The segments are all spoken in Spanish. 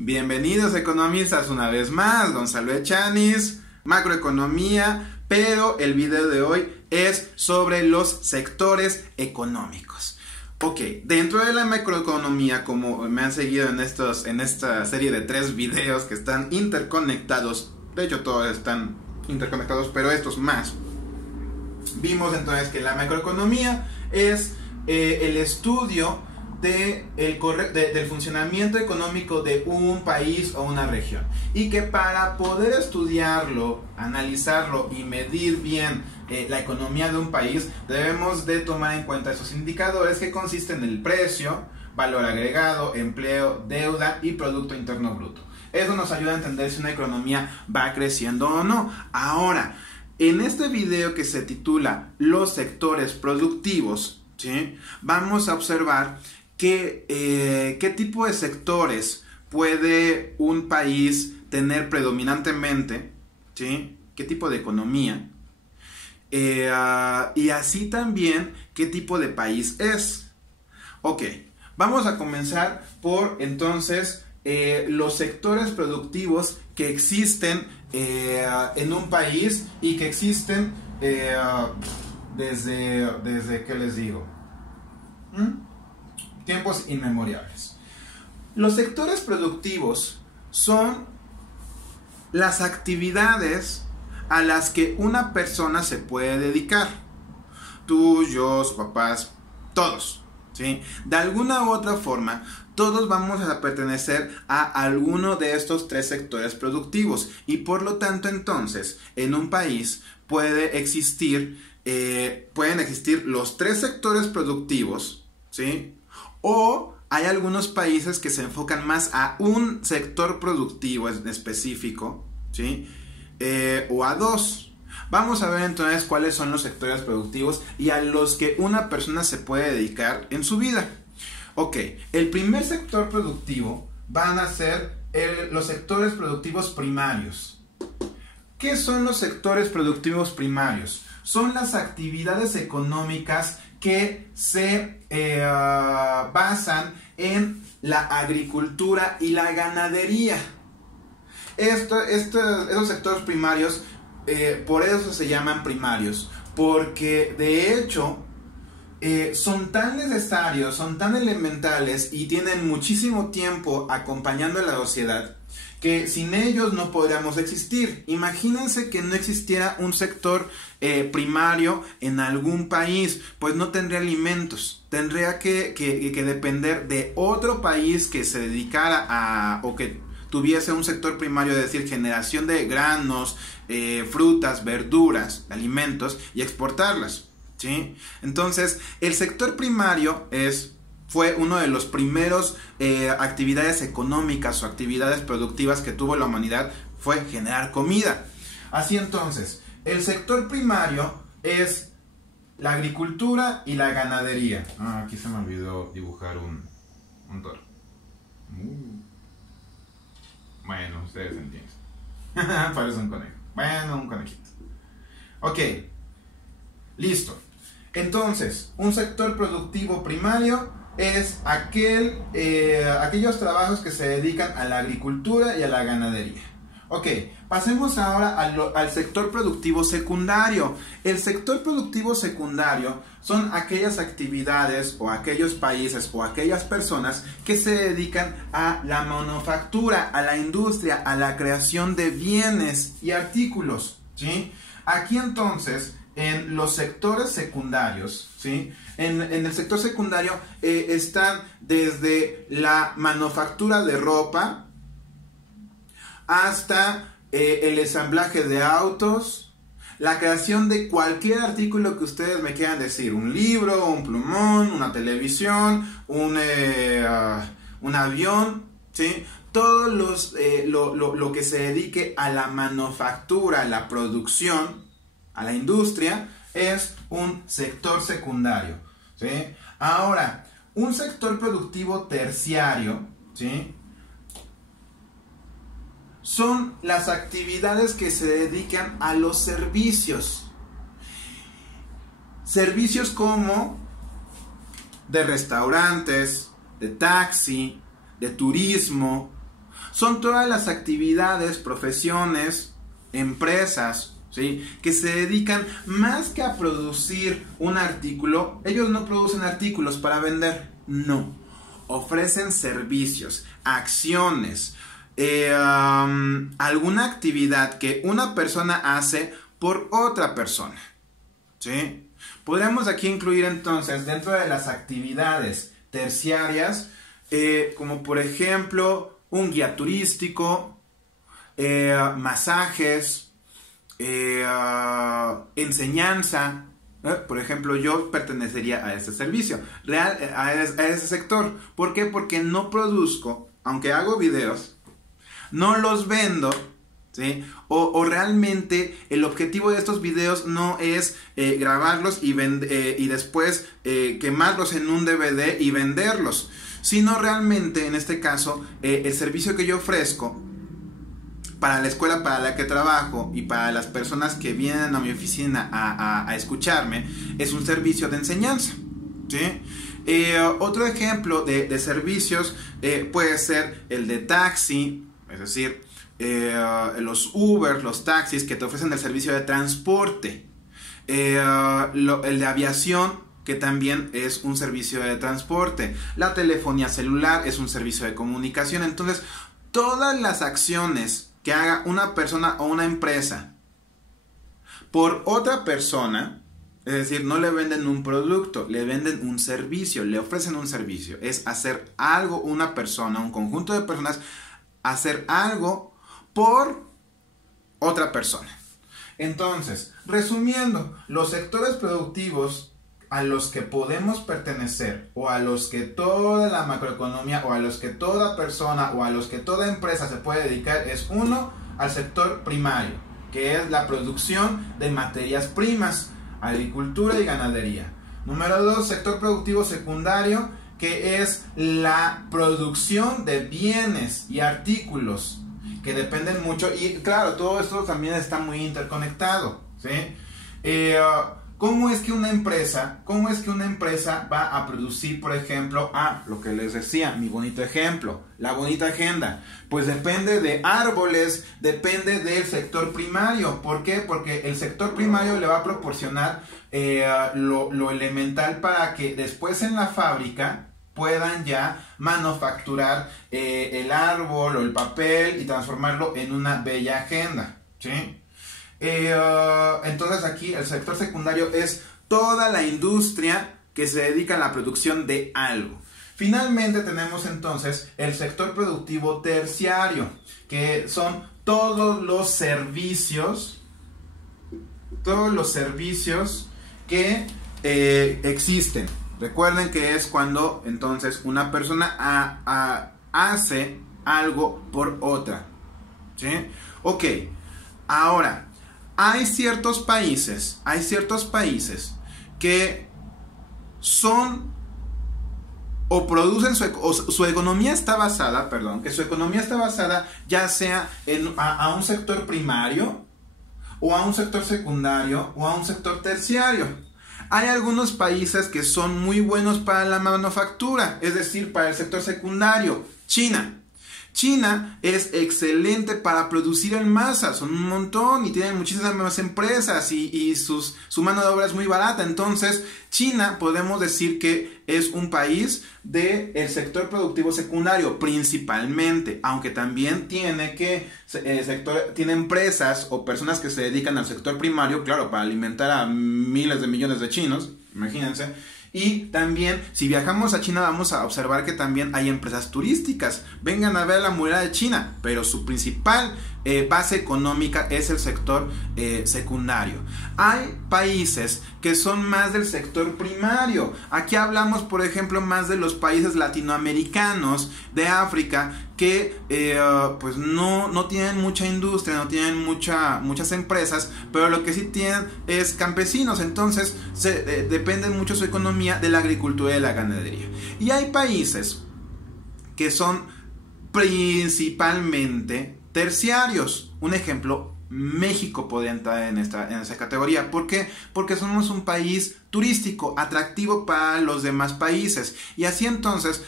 Bienvenidos economistas una vez más, Gonzalo Echanis, macroeconomía, pero el video de hoy es sobre los sectores económicos. Ok, dentro de la macroeconomía, como me han seguido en esta serie de 3 videos que están interconectados, de hecho todos están interconectados, pero estos más, vimos entonces que la macroeconomía es el estudio del funcionamiento económico de un país o una región, y que para poder estudiarlo, analizarlo y medir bien la economía de un país, debemos de tomar en cuenta esos indicadores que consisten en el precio, valor agregado, empleo, deuda y Producto Interno Bruto. Eso nos ayuda a entender si una economía va creciendo o no. Ahora, en este video que se titula Los sectores productivos, ¿sí?, vamos a observar qué tipo de sectores puede un país tener predominantemente, ¿sí?, qué tipo de economía, y así también qué tipo de país es. Ok, vamos a comenzar por entonces los sectores productivos que existen en un país y que existen desde ¿qué les digo? Tiempos inmemoriales. Los sectores productivos son las actividades a las que una persona se puede dedicar. Tú, yo, sus papás, todos, ¿sí? De alguna u otra forma, todos vamos a pertenecer a alguno de estos 3 sectores productivos, y por lo tanto entonces en un país pueden existir los 3 sectores productivos, ¿sí? O hay algunos países que se enfocan más a un sector productivo en específico, ¿sí? O a 2. Vamos a ver entonces cuáles son los sectores productivos y a los que una persona se puede dedicar en su vida. Ok, el primer sector productivo van a ser los sectores productivos primarios. ¿Qué son los sectores productivos primarios? Son las actividades económicas que se basan en la agricultura y la ganadería. Esos sectores primarios, por eso se llaman primarios, porque de hecho son tan necesarios, son tan elementales y tienen muchísimo tiempo acompañando a la sociedad, que sin ellos no podríamos existir. Imagínense que no existiera un sector primario en algún país, pues no tendría alimentos, tendría que depender de otro país que se dedicara a, o que tuviese un sector primario, es decir, generación de granos, frutas, verduras, alimentos, y exportarlas, ¿sí? Entonces, el sector primario fue uno de los primeros actividades económicas o actividades productivas que tuvo la humanidad, fue generar comida. Así entonces, el sector primario es la agricultura y la ganadería. Aquí se me olvidó dibujar un toro. Bueno, ustedes entienden. Parece un conejo. Bueno, un conejito. Ok, listo. Entonces, un sector productivo primario es aquellos trabajos que se dedican a la agricultura y a la ganadería. Ok, pasemos ahora al sector productivo secundario. El sector productivo secundario son aquellas actividades o aquellos países o aquellas personas que se dedican a la manufactura, a la industria, a la creación de bienes y artículos, ¿sí? Aquí entonces, en los sectores secundarios, ¿sí?, en el sector secundario están desde la manufactura de ropa hasta el ensamblaje de autos, la creación de cualquier artículo que ustedes me quieran decir, un libro, un plumón, una televisión, un avión, ¿sí? Todo lo que se dedique a la manufactura, a la producción, a la industria, es un sector secundario, ¿sí? Ahora, un sector productivo terciario, ¿sí?, son las actividades que se dedican a los servicios. Servicios como de restaurantes, de taxi, de turismo, Son todas las actividades, profesiones, empresas, ¿sí?, que se dedican más que a producir un artículo. Ellos no producen artículos para vender, no. Ofrecen servicios, acciones, alguna actividad que una persona hace por otra persona, ¿sí? Podríamos aquí incluir entonces dentro de las actividades terciarias, como por ejemplo un guía turístico, masajes, enseñanza. Por ejemplo, yo pertenecería a ese servicio, a ese sector. ¿Por qué? Porque no produzco, aunque hago videos, no los vendo, ¿sí? O realmente el objetivo de estos videos no es grabarlos y después quemarlos en un DVD y venderlos, sino realmente, en este caso, el servicio que yo ofrezco para la escuela para la que trabajo y para las personas que vienen a mi oficina a escucharme, es un servicio de enseñanza, ¿sí? Otro ejemplo de servicios puede ser el de taxi, es decir, los Uber, los taxis que te ofrecen el servicio de transporte, el de aviación, que también es un servicio de transporte, la telefonía celular es un servicio de comunicación. Entonces, todas las acciones que haga una persona o una empresa por otra persona, es decir, no le venden un producto, le venden un servicio, le ofrecen un servicio, es hacer algo, una persona, un conjunto de personas, hacer algo por otra persona. Entonces, resumiendo, los sectores productivos a los que podemos pertenecer, o a los que toda la macroeconomía, o a los que toda persona, o a los que toda empresa se puede dedicar, es uno, al sector primario, que es la producción de materias primas, agricultura y ganadería. Número 2, sector productivo secundario, que es la producción de bienes y artículos que dependen mucho, y claro, todo esto también está muy interconectado, ¿sí? ¿Cómo es que una empresa va a producir, por ejemplo, lo que les decía, mi bonito ejemplo, la bonita agenda? Pues depende de árboles, depende del sector primario. ¿Por qué? Porque el sector primario le va a proporcionar lo elemental para que después en la fábrica puedan ya manufacturar el árbol o el papel y transformarlo en una bella agenda, ¿sí? Entonces aquí el sector secundario es toda la industria que se dedica a la producción de algo. Finalmente tenemos entonces el sector productivo terciario, que son todos los servicios que existen. Recuerden que es cuando entonces una persona hace algo por otra, ¿sí? Ok, ahora hay ciertos países que son o producen su economía está basada, ya sea a un sector primario, o a un sector secundario, o a un sector terciario. Hay algunos países que son muy buenos para la manufactura, es decir, para el sector secundario. China es excelente para producir en masa, son un montón y tienen muchísimas empresas y su mano de obra es muy barata. Entonces, China podemos decir que es un país del sector productivo secundario principalmente, aunque también tiene empresas o personas que se dedican al sector primario, claro, para alimentar a miles de millones de chinos, imagínense. Y también, si viajamos a China, vamos a observar que también hay empresas turísticas. Vengan a ver la muralla de China, pero su principal base económica es el sector secundario. Hay países que son más del sector primario. Aquí hablamos, por ejemplo, más de los países latinoamericanos, de África, que pues no tienen mucha industria, no tienen muchas empresas, pero lo que sí tienen es campesinos. Entonces depende mucho su economía de la agricultura y de la ganadería. Y hay países que son principalmente terciarios. Un ejemplo, México podría entrar en esa categoría. ¿Por qué? Porque somos un país turístico, atractivo para los demás países. Y así entonces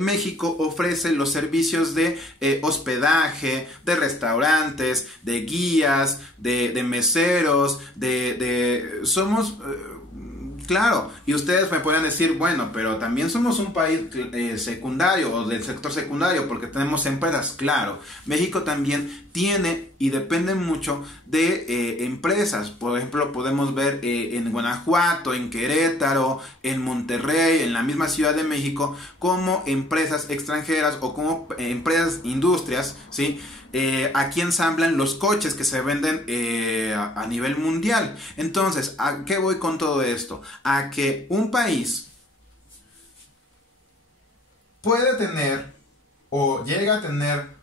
México ofrece los servicios de hospedaje, de restaurantes, de guías, de meseros, somos... Claro, y ustedes me pueden decir, bueno, pero también somos un país secundario o del sector secundario porque tenemos empresas. Claro, México también tiene y depende mucho de empresas. Por ejemplo, podemos ver en Guanajuato, en Querétaro, en Monterrey, en la misma Ciudad de México, como empresas extranjeras o como empresas, industrias, ¿sí? Aquí ensamblan los coches que se venden a nivel mundial. Entonces, ¿a qué voy con todo esto? A que un país puede tener o llega a tener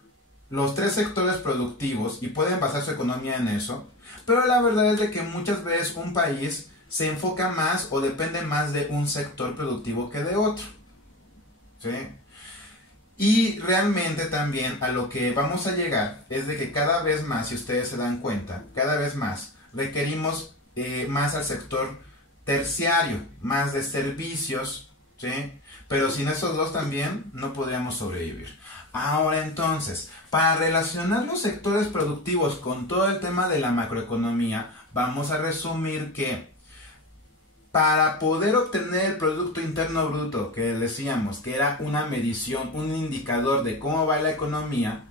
los 3 sectores productivos y pueden basar su economía en eso, pero la verdad es de que muchas veces un país se enfoca más o depende más de un sector productivo que de otro, ¿sí? Y realmente también a lo que vamos a llegar es de que cada vez más, si ustedes se dan cuenta, cada vez más requerimos más al sector terciario, más de servicios, ¿sí? Pero sin esos dos también no podríamos sobrevivir. Ahora entonces, para relacionar los sectores productivos con todo el tema de la macroeconomía, vamos a resumir que para poder obtener el Producto Interno Bruto, que decíamos que era una medición, un indicador de cómo va la economía,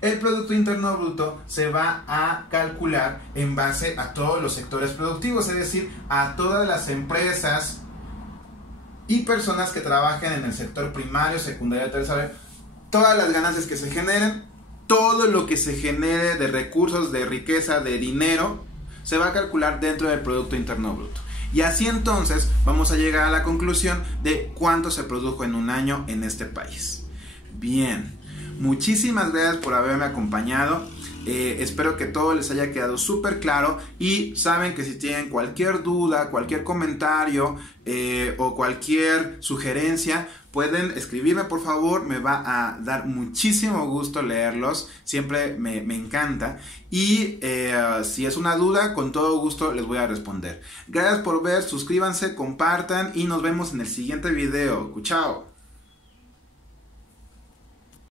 el Producto Interno Bruto se va a calcular en base a todos los sectores productivos, es decir, a todas las empresas y personas que trabajen en el sector primario, secundario, terciario, todas las ganancias que se generen, todo lo que se genere de recursos, de riqueza, de dinero, se va a calcular dentro del Producto Interno Bruto. Y así entonces vamos a llegar a la conclusión de cuánto se produjo en un año en este país. Bien, muchísimas gracias por haberme acompañado. Espero que todo les haya quedado súper claro y saben que si tienen cualquier duda, cualquier comentario o cualquier sugerencia, pueden escribirme, por favor. Me va a dar muchísimo gusto leerlos, siempre me encanta. Y si es una duda, con todo gusto les voy a responder. Gracias por ver, suscríbanse, compartan y nos vemos en el siguiente video. Chao.